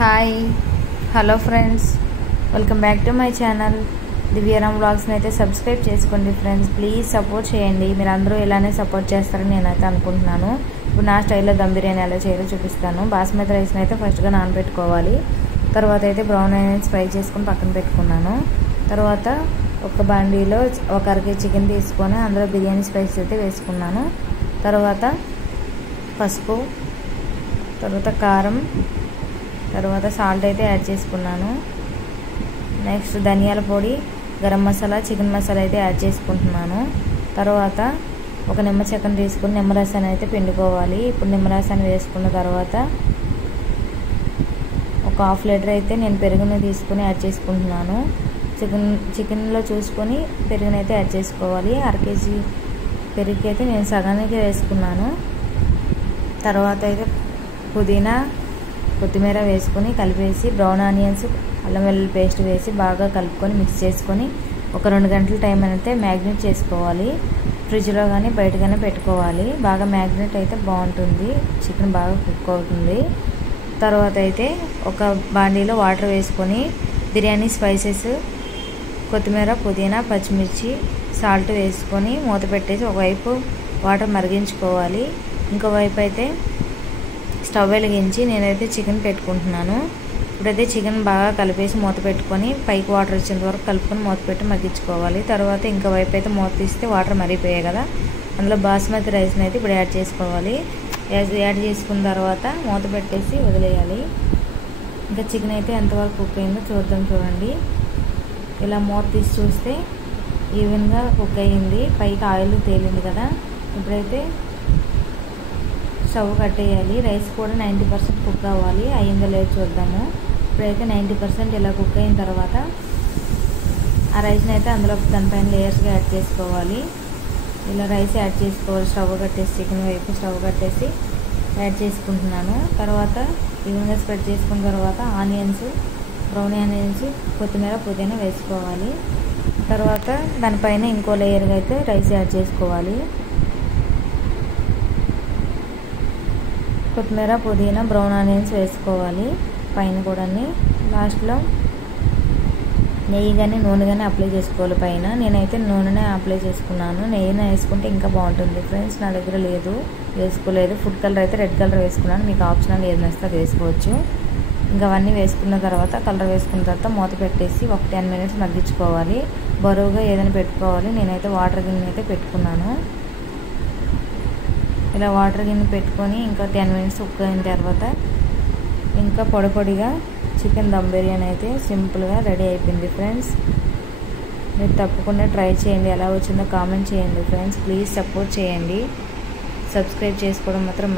Hi hello friends, welcome back to my channel Divyaram వ్లాగ్స్ని అయితే subscribe చేసుకోండి ఫ్రెండ్స్. ప్లీజ్ సపోర్ట్ చేయండి. మీరు అందరూ ఇలానే సపోర్ట్ చేస్తారని నేనైతే అనుకుంటున్నాను. ఇప్పుడు నా స్టైల్లో దమ్ బిర్యానీ ఎలా చేయాలో చూపిస్తాను. బాస్మతి రైస్ని అయితే ఫస్ట్గా నానబెట్టుకోవాలి. తర్వాత అయితే బ్రౌన్ ఆనియన్స్ ఫ్రై చేసుకొని పక్కన పెట్టుకున్నాను. తర్వాత ఒక బాండీలో ఒక అరకేజీ చికెన్ తీసుకొని అందులో బిర్యానీ స్పైసెస్ అయితే వేసుకున్నాను. తర్వాత పసుపు, తర్వాత కారం, తర్వాత సాల్ట్ అయితే యాడ్ చేసుకున్నాను. నెక్స్ట్ ధనియాల పొడి, గరం మసాలా, చికెన్ మసాలా అయితే యాడ్ చేసుకుంటున్నాను. తర్వాత ఒక నిమ్మ చెక్కను తీసుకుని నిమ్మరసాన్ని అయితే పిండుకోవాలి. ఇప్పుడు నిమ్మరసాన్ని వేసుకున్న తర్వాత ఒక హాఫ్ లీటర్ అయితే నేను పెరుగుని తీసుకుని యాడ్ చేసుకుంటున్నాను. చికెన్లో చూసుకొని పెరుగుని అయితే యాడ్ చేసుకోవాలి. అరకేజీ పెరుగు అయితే నేను సగానికి వేసుకున్నాను. తర్వాత అయితే పుదీనా, కొత్తిమీర వేసుకొని కలిపేసి బ్రౌన్ ఆనియన్స్, అల్లం వెల్లుల్లి పేస్ట్ వేసి బాగా కలుపుకొని మిక్స్ చేసుకొని ఒక 2 గంటల టైం అయితే మ్యాగ్నేట్ చేసుకోవాలి. ఫ్రిడ్జ్లో కానీ బయట కానీ పెట్టుకోవాలి. బాగా మ్యాగ్నేట్ అయితే బాగుంటుంది, చికెన్ బాగా కుక్ అవుతుంది. తర్వాత అయితే ఒక బాండీలో వాటర్ వేసుకొని బిర్యానీ స్పైసెస్, కొత్తిమీర, పుదీనా, పచ్చిమిర్చి, సాల్ట్ వేసుకొని మూత పెట్టేసి ఒకవైపు వాటర్ మరిగించుకోవాలి. ఇంకోవైపు అయితే స్టవ్ వెలిగించి నేనైతే చికెన్ పెట్టుకుంటున్నాను. ఇప్పుడైతే చికెన్ బాగా కలిపేసి మూత పెట్టుకొని పైకి వాటర్ వచ్చేంత వరకు కలుపుకొని మూత పెట్టి మగ్గించుకోవాలి. తర్వాత ఇంకో వైపు అయితే మూత తీస్తే వాటర్ మరిగిపోయాయి కదా, అందులో బాస్మతి రైస్ని అయితే ఇప్పుడు యాడ్ చేసుకోవాలి. యాడ్ చేసుకున్న తర్వాత మూత పెట్టేసి వదిలేయాలి. ఇంకా చికెన్ అయితే ఎంతవరకు కుక్ అయిందో చూద్దాం. చూడండి, ఇలా మూత తీసి చూస్తే ఈవెన్గా కుక్ అయ్యింది, పైకి ఆయిల్ తేలింది కదా. ఇప్పుడైతే స్టవ్ కట్టేయాలి. రైస్ కూడా 90% కుక్ అవ్వాలి. అయ్యిందో లేదో చూద్దాము. ఇప్పుడైతే 90% ఇలా కుక్ అయిన తర్వాత ఆ రైస్ని అయితే అందులో దానిపైన లేయర్స్గా యాడ్ చేసుకోవాలి. ఇలా రైస్ యాడ్ చేసుకోవాలి. స్టవ్ కట్టేసి చికెన్ వైపు స్టవ్ కట్టేసి యాడ్ చేసుకుంటున్నాను. తర్వాత ఈవెన్గా స్ప్రెడ్ చేసుకున్న తర్వాత ఆనియన్స్, బ్రౌన్ ఆనియన్స్, కొత్తిమీర, పుదీనా వేసుకోవాలి. తర్వాత దానిపైన ఇంకో లేయర్గా అయితే రైస్ యాడ్ చేసుకోవాలి. కొత్తిమీర, పుదీనా, బ్రౌన్ ఆనియన్స్ వేసుకోవాలి పైన కూడా. లాస్ట్లో నెయ్యి కానీ నూనె కానీ అప్లై చేసుకోవాలి పైన. నేనైతే నూనెనే అప్లై చేసుకున్నాను. నెయ్యినే వేసుకుంటే ఇంకా బాగుంటుంది ఫ్రెండ్స్. నా దగ్గర లేదు, వేసుకోలేదు. ఫుడ్ కలర్ అయితే రెడ్ కలర్ వేసుకున్నాను. మీకు ఆప్షనల్ ఏది నచ్చితే అది వేసుకోవచ్చు. ఇంకా అవన్నీ వేసుకున్న తర్వాత కలర్ వేసుకున్న తర్వాత మూత పెట్టేసి ఒక 10 మినిట్స్ మగ్గించుకోవాలి. బరువుగా ఏదైనా పెట్టుకోవాలి. నేనైతే వాటర్ గిన్నె అయితే పెట్టుకున్నాను. ఇలా వాటర్ గిన్నె పెట్టుకొని ఇంకా 10 మినిట్స్ కుక్ అయిన తర్వాత ఇంకా పొడిగా చికెన్ దమ్ బిర్యానీ అయితే సింపుల్గా రెడీ అయిపోయింది ఫ్రెండ్స్. మీరు తప్పకుండా ట్రై చేయండి. ఎలా వచ్చిందో కామెంట్ చేయండి ఫ్రెండ్స్. ప్లీజ్ సపోర్ట్ చేయండి. సబ్స్క్రైబ్ చేసుకోవడం మాత్రం